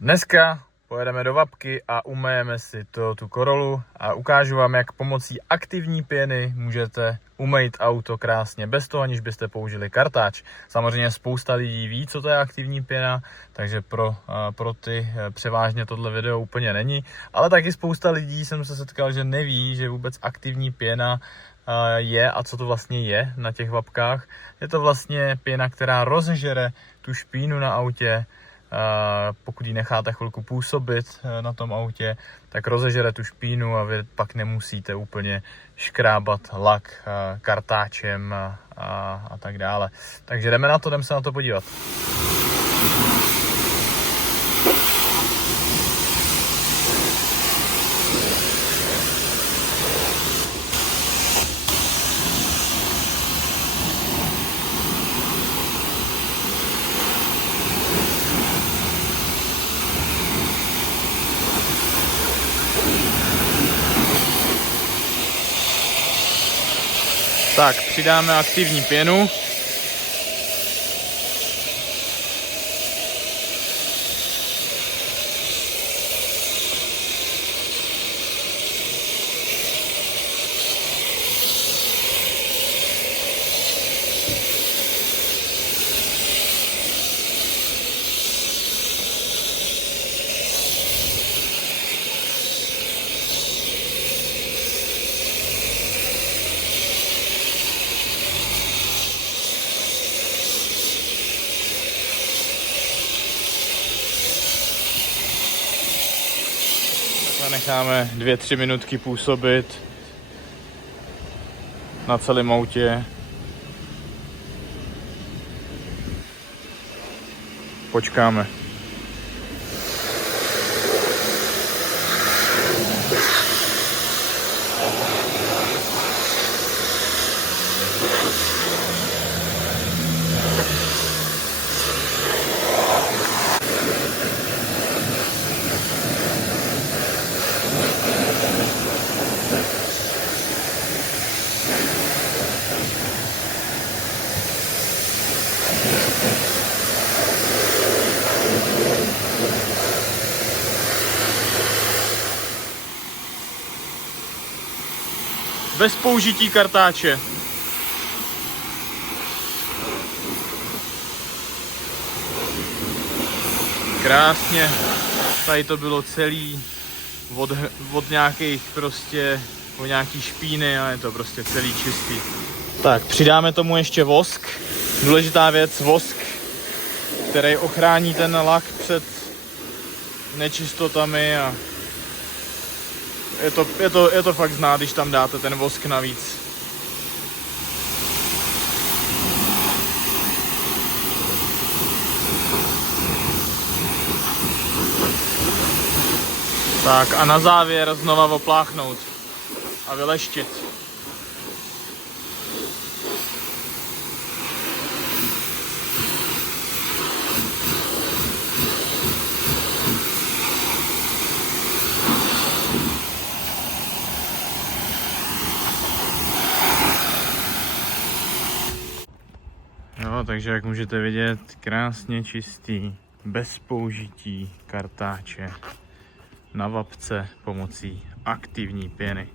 Dneska pojedeme do Vapky a umyjeme si tu Corollu a ukážu vám, jak pomocí aktivní pěny můžete umýt auto krásně, bez toho, aniž byste použili kartáč. Samozřejmě spousta lidí ví, co to je aktivní pěna, takže pro ty převážně tohle video úplně není. Ale taky spousta lidí jsem se setkal, že neví, že vůbec aktivní pěna je a co to vlastně je na těch Vapkách. Je to vlastně pěna, která rozžere tu špínu na autě. Pokud ji necháte chvilku působit na tom autě, tak rozežere tu špínu a vy pak nemusíte úplně škrábat lak kartáčem a tak dále. Takže jdeme se na to podívat. Tak, přidáme aktivní pěnu. Necháme 2-3 minutky působit na celém autě. Počkáme. Bez použití kartáče. Krásně. Tady to bylo celý od nějakých od nějaký špíny a je to prostě celý čistý. Tak, přidáme tomu ještě vosk. Důležitá věc, vosk, který ochrání ten lak před nečistotami a je to fakt znát, když tam dáte ten vosk navíc. Tak a na závěr znova opláchnout a vyleštit. No, takže jak můžete vidět, krásně čistý, bez použití kartáče na Vapce pomocí aktivní pěny.